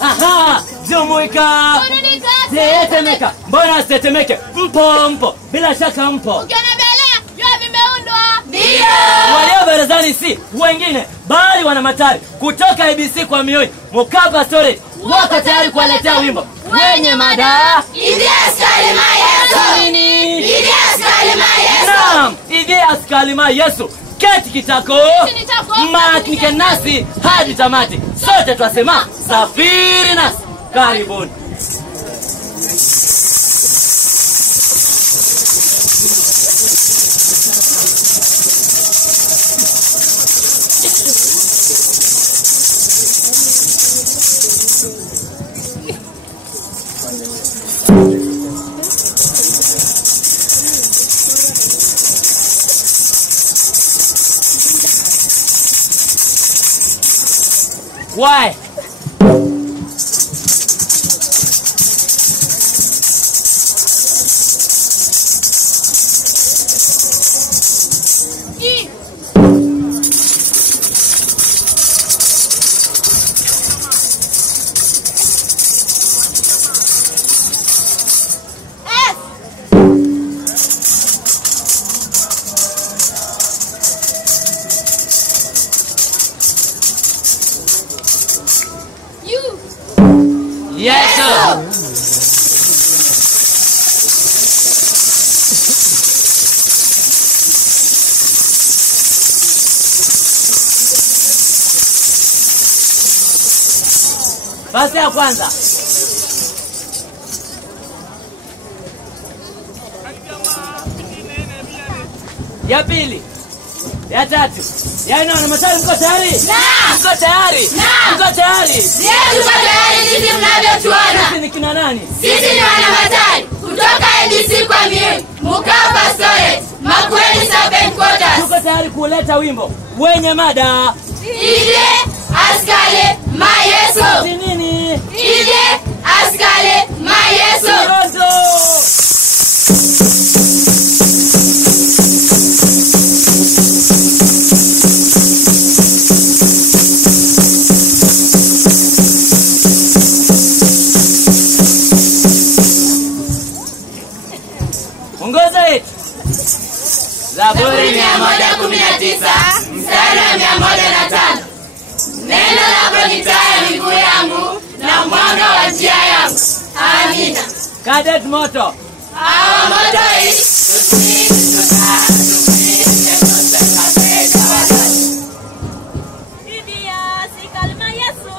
Aha! Jumuika! Tetemeka! Mbona tetemeke? Mpo! Bila shaka mpo. Ukianabelea, jua vimeundwa. Ndio! Walio barazani si wengine, bali wana matari kutoka ABC kwa Mioi. Mkapa Story wako tayari kuwaletea wimbo wenye mada Idias Kalima Yesu. Idias Kalima Yesu. Naam, Idias Kalima Yesu. Keti kitako, makinike nasi hadi tamati. Sote twasema safiri nasi. Karibuni. Why? Yes, sir. Basi ya kwanza. Ya pili. Ya tatu. Ya nne, na matari mko tayari? Naam. Mko tayari? Naam. Tuko tayari. Ndio tuko tayari jinsi mnavyotuona. Sisi ni kina nani? Sisi ni wanamatari kutoka ABC kwa Miyoi, Mukao Pastorate, Makueni Sub Quarters. Tuko tayari kuleta wimbo wenye mada Ije askale Mayeso. ni nini? Ije askale Mayeso. Yondo. Ongoza yetu. Zaburi 119 mstari wa 105. Neno lako ni taa ya miguu yangu na mwanga wa njia yangu. Amina. Cadet moto. Our motto is to sing, to dance, to preach the gospel of faith our God. Ije askale Mayeso.